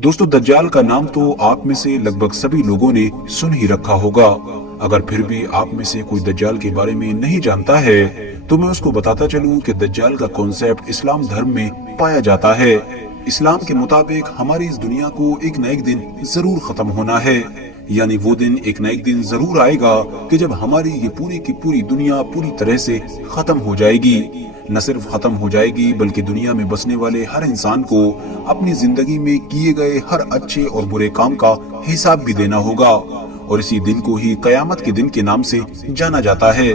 दोस्तों, दज्जाल का नाम तो आप में से लगभग सभी लोगों ने सुन ही रखा होगा। अगर फिर भी आप में से कोई दज्जाल के बारे में नहीं जानता है तो मैं उसको बताता चलूं कि दज्जाल का कॉन्सेप्ट इस्लाम धर्म में पाया जाता है। इस्लाम के मुताबिक हमारी इस दुनिया को एक न एक दिन जरूर खत्म होना है, यानी वो दिन एक न एक दिन जरूर आएगा कि जब हमारी ये पूरी की पूरी दुनिया पूरी तरह से खत्म हो जाएगी। न सिर्फ खत्म हो जाएगी बल्कि दुनिया में बसने वाले हर इंसान को अपनी जिंदगी में किए गए हर अच्छे और बुरे काम का हिसाब भी देना होगा, और इसी दिन को ही कयामत के दिन के नाम से जाना जाता है।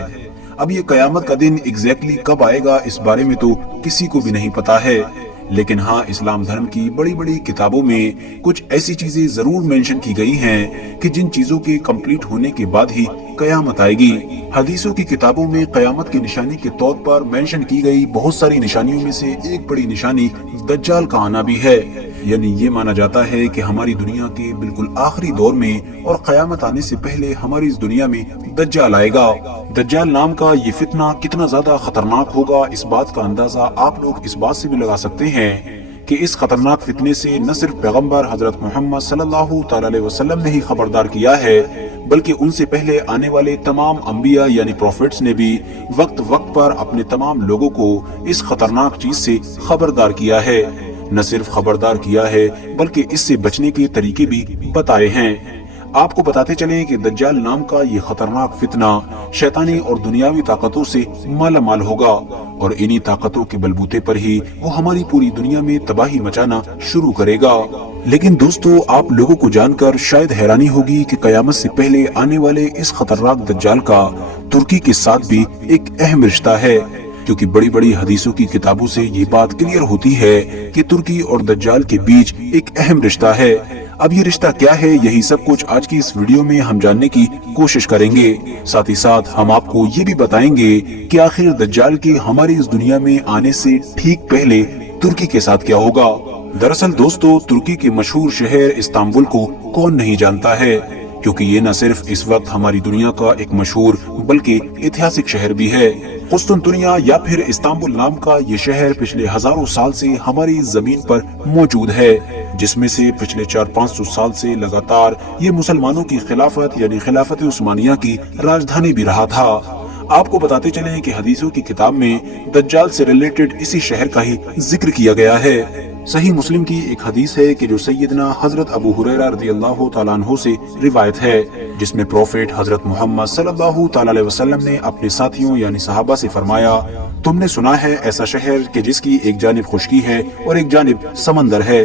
अब ये कयामत का दिन एग्जैक्टली कब आएगा इस बारे में तो किसी को भी नहीं पता है, लेकिन हाँ, इस्लाम धर्म की बड़ी बड़ी किताबों में कुछ ऐसी चीजें जरूर मेंशन की गई हैं कि जिन चीजों के कंप्लीट होने के बाद ही कयामत आएगी। हदीसों की किताबों में कयामत की निशानी के तौर पर मेंशन की गई बहुत सारी निशानियों में से एक बड़ी निशानी दज्जाल का आना भी है। यानी ये माना जाता है कि हमारी दुनिया के बिल्कुल आखिरी दौर में और कयामत आने से पहले हमारी इस दुनिया में दज्जाल आएगा। दज्जाल नाम का ये फितना कितना ज्यादा खतरनाक होगा, इस बात का अंदाजा आप लोग इस बात से भी लगा सकते हैं कि इस खतरनाक फितने से न सिर्फ पैगंबर हजरत मोहम्मद सल्लल्लाहु अलैहि वसल्लम ने ही खबरदार किया है, बल्कि उनसे पहले आने वाले तमाम अंबिया यानी प्रॉफिट्स ने भी वक्त वक्त पर अपने तमाम लोगों को इस खतरनाक चीज से खबरदार किया है। न सिर्फ खबरदार किया है बल्कि इससे बचने के तरीके भी बताए हैं। आपको बताते चलें कि दज्जाल नाम का ये खतरनाक फितना शैतानी और दुनियावी ताकतों से माला माल होगा, और इन्हीं ताकतों के बलबूते पर ही वो हमारी पूरी दुनिया में तबाही मचाना शुरू करेगा। लेकिन दोस्तों, आप लोगों को जानकर शायद हैरानी होगी कि कयामत से पहले आने वाले इस खतरनाक दज्जाल का तुर्की के साथ भी एक अहम रिश्ता है, क्योंकि बड़ी बड़ी हदीसों की किताबों से ये बात क्लियर होती है कि तुर्की और दज्जाल के बीच एक अहम रिश्ता है। अब ये रिश्ता क्या है, यही सब कुछ आज की इस वीडियो में हम जानने की कोशिश करेंगे। साथ ही साथ हम आपको ये भी बताएंगे कि आखिर दज्जाल के हमारी इस दुनिया में आने से ठीक पहले तुर्की के साथ क्या होगा। दरअसल दोस्तों, तुर्की के मशहूर शहर इस्तांबुल को कौन नहीं जानता है, क्योंकि ये न सिर्फ इस वक्त हमारी दुनिया का एक मशहूर बल्कि ऐतिहासिक शहर भी है। कुस्तुनतुनिया या फिर इस्तांबुल नाम का ये शहर पिछले हजारों साल से हमारी जमीन पर मौजूद है, जिसमें से पिछले 400-500 साल से लगातार ये मुसलमानों की खिलाफत यानी खिलाफत उस्मानिया की राजधानी भी रहा था। आपको बताते चले कि हदीसों की किताब में दज्जाल से रिलेटेड इसी शहर का ही जिक्र किया गया है। सही मुस्लिम की एक हदीस है कि जो सैयदना हजरत अबू हुरैरा रदियल्लाहु ताला अन्हु से रिवायत है, जिसमें प्रॉफिट हजरत मोहम्मद सल्लल्लाहु अलैहि वसल्लम ने अपने साथियों यानी सहाबा से फरमाया, तुमने सुना है ऐसा शहर कि जिसकी एक जानिब खुशकी है और एक जानिब समंदर है।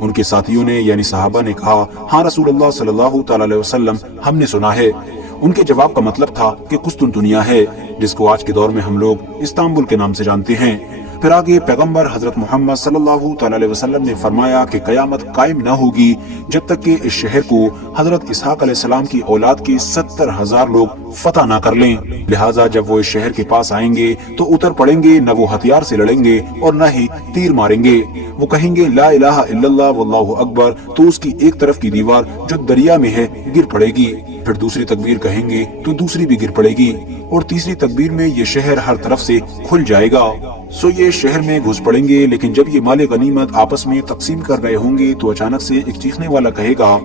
उनके साथियों ने यानी सहाबा ने कहा, हाँ रसूलुल्लाह सल्लल्लाहु अलैहि वसल्लम, हमने सुना है। उनके जवाब का मतलब था कि कुस्तुनतुनिया है, जिसको आज के दौर में हम लोग इस्तांबुल के नाम से जानते हैं। फिर आगे पैगंबर हजरत मोहम्मद सल्लल्लाहु अलैहि वसल्लम ने फरमाया कि कयामत कायम न होगी जब तक कि इस शहर को हजरत इसहाक अलैहिस्सलाम की औलाद के 70,000 लोग फतह ना कर लें। लिहाजा जब वो इस शहर के पास आएंगे तो उतर पड़ेंगे, न वो हथियार से लड़ेंगे और न ही तीर मारेंगे। वो कहेंगे ला इलाहा इल्लल्लाह वल्लाहु अकबर, तो उसकी एक तरफ की दीवार जो दरिया में है गिर पड़ेगी। फिर दूसरी तकबीर कहेंगे तो दूसरी भी गिर पड़ेगी, और तीसरी तकबीर में ये शहर हर तरफ से खुल जाएगा। सो ये शहर में घुस पड़ेंगे, लेकिन जब ये माले गनीमत आपस में तकसीम कर रहे होंगे तो अचानक से एक चीखने वाला कहेगा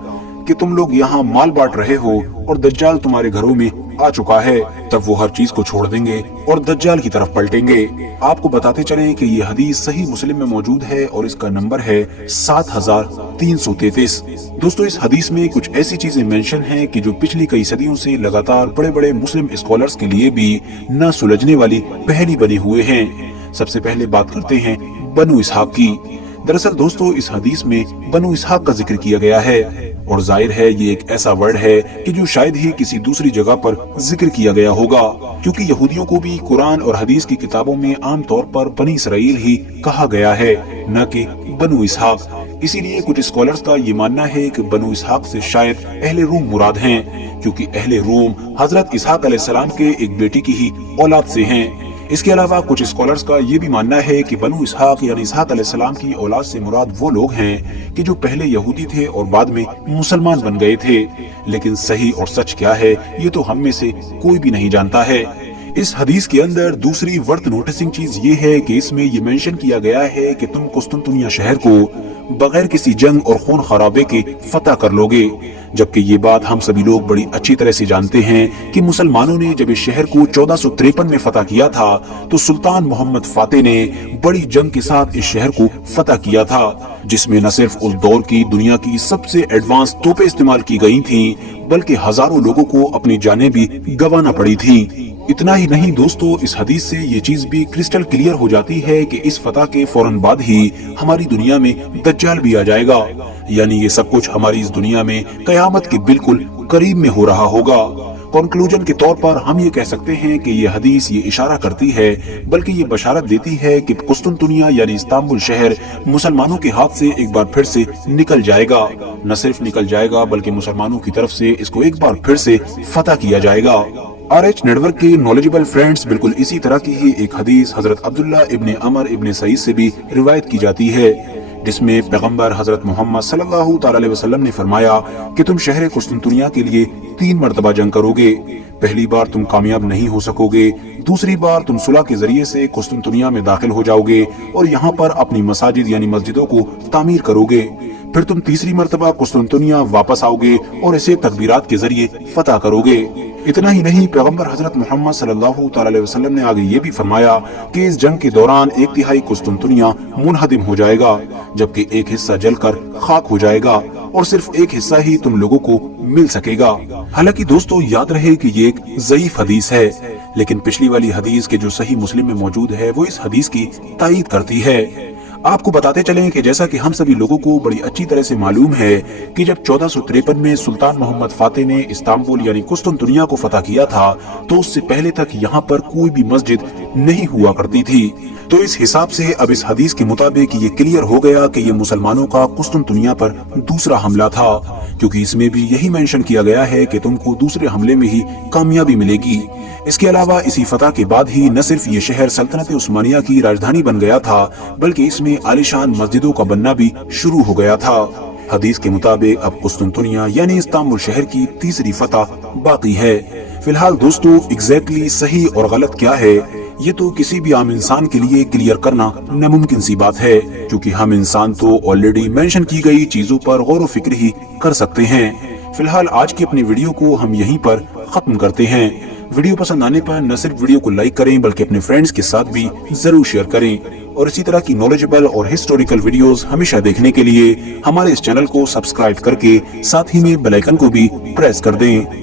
कि तुम लोग यहाँ माल बांट रहे हो और दज्जाल तुम्हारे घरों में आ चुका है। तब वो हर चीज को छोड़ देंगे और दज्जाल की तरफ पलटेंगे। आपको बताते चलें कि ये हदीस सही मुस्लिम में मौजूद है और इसका नंबर है 7333। दोस्तों, इस हदीस में कुछ ऐसी चीजें मेंशन हैं कि जो पिछली कई सदियों से लगातार बड़े बड़े मुस्लिम स्कॉलर्स के लिए भी न सुलझने वाली पहेली बनी हुए हैं। सबसे पहले बात करते हैं बनु इसहाक की। दरअसल दोस्तों, इस हदीस में बनु इसहाक का जिक्र किया गया है, और जाहिर है ये एक ऐसा वर्ड है कि जो शायद ही किसी दूसरी जगह पर जिक्र किया गया होगा, क्योंकि यहूदियों को भी कुरान और हदीस की किताबों में आम तौर पर बनी इसराइल ही कहा गया है, न कि बनु इसहाक। इसीलिए कुछ स्कॉलर्स का ये मानना है कि बनु इसहाक से शायद अहले रूम मुराद हैं, क्योंकि अहले रूम हजरत इसहाक अलैहिस्सलाम के एक बेटी की ही औलाद से हैं। इसके अलावा कुछ स्कॉलर्स का ये भी मानना है कि बनु इसहाक यानी इसहाक अलैहिस्सलाम की औलाद से मुराद वो लोग हैं कि जो पहले यहूदी थे और बाद में मुसलमान बन गए थे। लेकिन सही और सच क्या है ये तो हम में से कोई भी नहीं जानता है। इस हदीस के अंदर दूसरी वर्थ नोटिसिंग चीज ये है कि इसमें ये मेंशन किया गया है कि तुम कुस्तुनतुनिया शहर को बगैर किसी जंग और खून खराबे के फतह कर लोगे, जबकि ये बात हम सभी लोग बड़ी अच्छी तरह से जानते हैं कि मुसलमानों ने जब इस शहर को 1453 में फतह किया था तो सुल्तान मोहम्मद फातेह ने बड़ी जंग के साथ इस शहर को फतह किया था, जिसमें न सिर्फ उस दौर की दुनिया की सबसे एडवांस तोपें इस्तेमाल की गई थीं, बल्कि हजारों लोगों को अपनी जानें भी गंवाना पड़ी थी। इतना ही नहीं दोस्तों, इस हदीस से ये चीज भी क्रिस्टल क्लियर हो जाती है कि इस फतह के फौरन बाद ही हमारी दुनिया में दज्जाल भी आ जाएगा, यानी ये सब कुछ हमारी इस दुनिया में कयामत के बिल्कुल करीब में हो रहा होगा। कंक्लूजन के तौर पर हम ये कह सकते हैं कि ये हदीस ये इशारा करती है, बल्कि ये बशारत देती है कि कुस्तुनतुनिया यानी इस्तांबुल शहर मुसलमानों के हाथ से एक बार फिर से निकल जाएगा। न सिर्फ निकल जाएगा बल्कि मुसलमानों की तरफ से इसको एक बार फिर से फतह किया जाएगा। RH नेटवर्क के नॉलेजेबल फ्रेंड्स, बिल्कुल इसी तरह की ही एक हदीस हजरत अब्दुल्ला इब्ने अमर इब्ने सईद से भी रिवायत की जाती है, जिसमें पैगंबर हजरत मोहम्मद सल्लल्लाहु अलैहि वसल्लम ने फरमाया कि तुम शहर कुस्तुनतुनिया के लिए 3 मरतबा जंग करोगे। पहली बार तुम कामयाब नहीं हो सकोगे, दूसरी बार तुम सुलह के जरिए से कुस्तुनतुनिया में दाखिल हो जाओगे और यहाँ पर अपनी मसाजिद यानी मस्जिदों को तामीर करोगे। फिर तुम तीसरी मरतबा कुस्तुनतुनिया वापस आओगे और इसे तकबीरात के जरिए फतह करोगे। इतना ही नहीं, पैगंबर हजरत मोहम्मद सल्लल्लाहु अलैहि वसल्लम ने आगे ये भी फरमाया कि इस जंग के दौरान 1/3 कुस्तुनतुनिया मुनहदिम हो जाएगा, जबकि एक हिस्सा जलकर खाक हो जाएगा और सिर्फ एक हिस्सा ही तुम लोगों को मिल सकेगा। हालांकि दोस्तों याद रहे कि ये एक ज़ईफ हदीस है, लेकिन पिछली वाली हदीस के जो सही मुस्लिम में मौजूद है वो इस हदीस की तायीद करती है। आपको बताते चलें कि जैसा कि हम सभी लोगों को बड़ी अच्छी तरह से मालूम है कि जब 1453 में सुल्तान मोहम्मद फातेह ने इस्तांबुल यानी कुस्तुनतुनिया को फतह किया था तो उससे पहले तक यहाँ पर कोई भी मस्जिद नहीं हुआ करती थी। तो इस हिसाब से अब इस हदीस के मुताबिक ये क्लियर हो गया कि ये मुसलमानों का कुस्तुनतुनिया पर दूसरा हमला था, क्योंकि इसमें भी यही मेंशन किया गया है कि तुमको दूसरे हमले में ही कामयाबी मिलेगी। इसके अलावा इसी फतह के बाद ही न सिर्फ ये शहर सल्तनत उस्मानिया की राजधानी बन गया था, बल्कि इसमें आलीशान मस्जिदों का बनना भी शुरू हो गया था। हदीस के मुताबिक अब कुस्तुनतुनिया यानी इस्तांबुल शहर की तीसरी फतह बाकी है। फिलहाल दोस्तों एग्जैक्टली सही और गलत क्या है ये तो किसी भी आम इंसान के लिए क्लियर करना नामुमकिन सी बात है, क्योंकि हम इंसान तो ऑलरेडी मेंशन की गई चीजों पर गौर व फिक्र ही कर सकते हैं। फिलहाल आज की अपनी वीडियो को हम यहीं पर खत्म करते हैं। वीडियो पसंद आने पर न सिर्फ वीडियो को लाइक करें बल्कि अपने फ्रेंड्स के साथ भी जरूर शेयर करें, और इसी तरह की नॉलेजेबल और हिस्टोरिकल वीडियोस हमेशा देखने के लिए हमारे इस चैनल को सब्सक्राइब करके साथ ही में बेल आइकन को भी प्रेस कर दें।